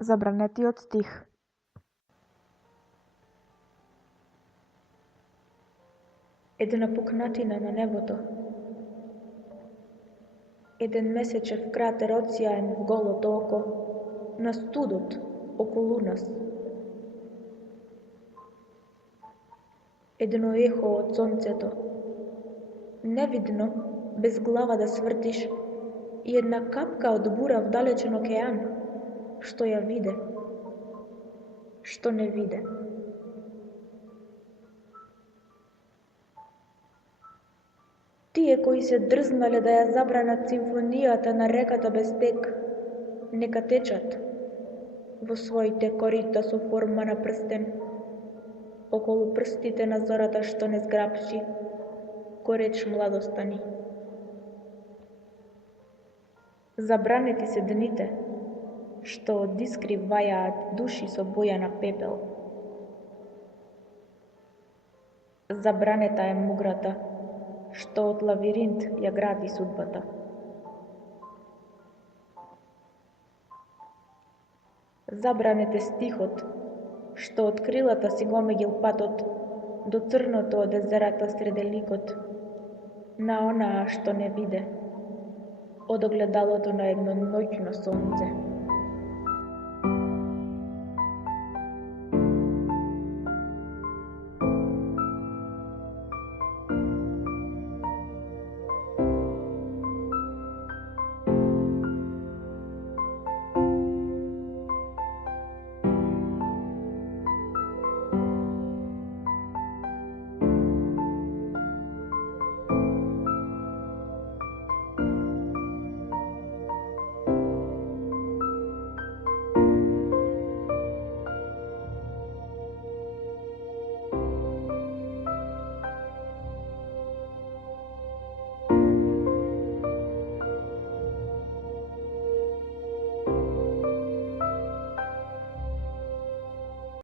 Забранетиот стих. Една пукнатина на небото. Еден месечев кратер отсјаен в голото око, на студот околу нас. Едно ехо од сонцето, невидно, без глава да свртиш, и една капка од бура в далечен океан, што ја виде, што не виде. Тие кои се дрзнале да ја забранат симфонијата на реката без тек, нека течат во своите корита со форма на прстен, околу прстите на зората што не зграпши, гореч младоста ни. Забранети се дните, што од искри вајаат души со боја на пепел. Забранета е муграта, што од лавиринт ја гради судбата. Забранет е стихот, што од крилата си го меѓил патот до црното од езерата среде ликот на онаа што не виде од огледалото на едно ноќно сонце.